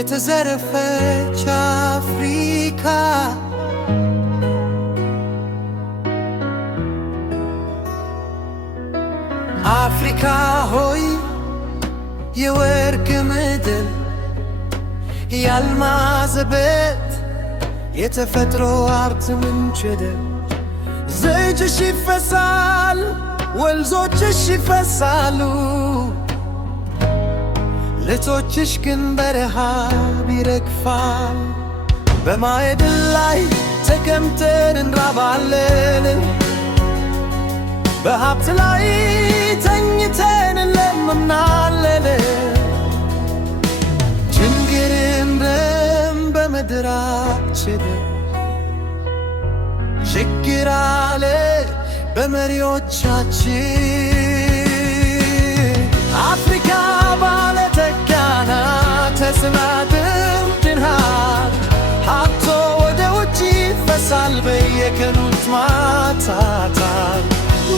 የተዘረፈች አፍሪካ አፍሪካ ሆይ የወርቅ ምድር የአልማዝ ቤት የተፈጥሮ ሀብት ምንጭ ዘይትሽ ይፈሳል ወንዞችሽ ይፈሳሉ ልጆችሽ ግን በረሃብ ይረግፋል በማዕድን ላይ ተቀምጠን እንራባለን በሀብት ላይ ተኝተን እንለምናለን ችግርም በምድራችን ችግር አለ በመሪዎቻችን አፍሪካ ባለጠጋ ናት ተስማ ድምድናት ሀብቶ ወደ ውጭ ይፈሳል በየቀኑ ማታታል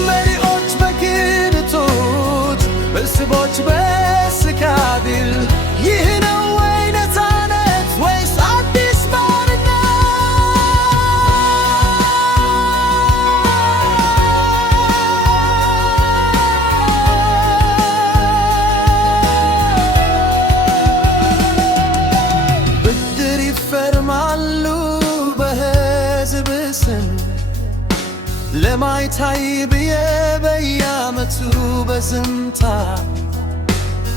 መሪዎች በግርቶት ሕዝቦች በስካድል ይህ ነው ወይ ነፃነት ወይስ አዲስ ባርነት? ብድር ይፈርማሉ በሕዝብ ስም ለማይታይ ብዬ በየዓመቱ በዝምታ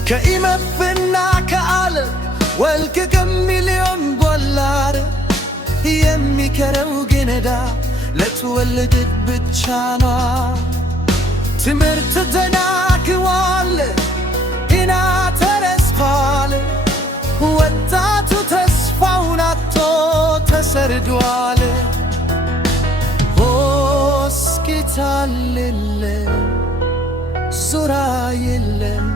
ከኢመፍና ከዓለም ወልቅ ከሚሊዮን ዶላር የሚከረው ግን ዕዳ ለተወለደች ብቻ ነው። ትምህርት ተናክዋል፣ ጤና ተረስቷል፣ ወጣቱ ተስፋውን አጥቶ ተሰርዷል። ሆስፒታል የለም፣ ዙራ የለም፣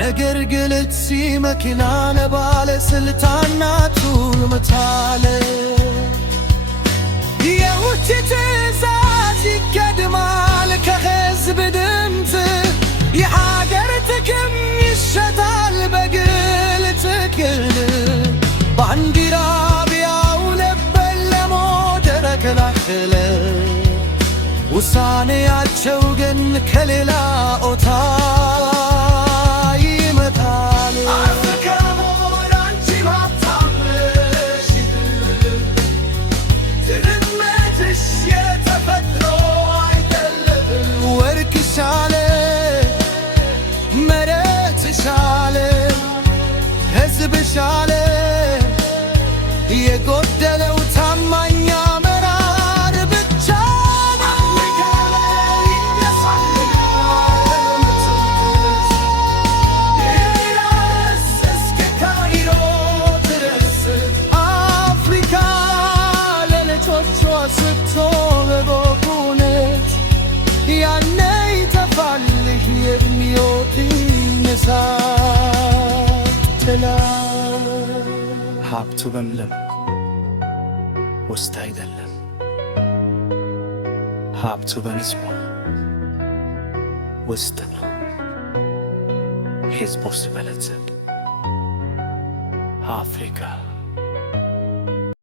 ነገር ግልጽ መኪና ለባለስልጣናቱ መታለ የውጭ ትዕዛዝ ይቀድማል ከሕዝብ ድምፅ የሀገር ጥቅም ይሸጣል በግልጽ ባንዲራ ቢያውለበል ለሞደረ ከላከለ ውሳኔያቸው ግን ከሌላ ኦታ ይመጣል። አፍሪካ ሆይ አንቺ ማታምሽ ትርምትሽ የተፈጥሮ አይደለም። ወርቅሽ አለ መሬትሽ አለ ሕዝብሽ አለ የጎደለው ታማኝ አመራር ብቻ ነው። እስከ ካይሮ ድረስ አፍሪካ ለልጆቿ ስትሆን በጎነት ያኔ ይጠፋልህ የሚወድኝ እሳት ጥላ ሀብቱ በምለም ውስጥ አይደለም፣ ሀብቱ በሕዝቡ ውስጥ ነው። ሕዝቡ ሲበለጽግ አፍሪካ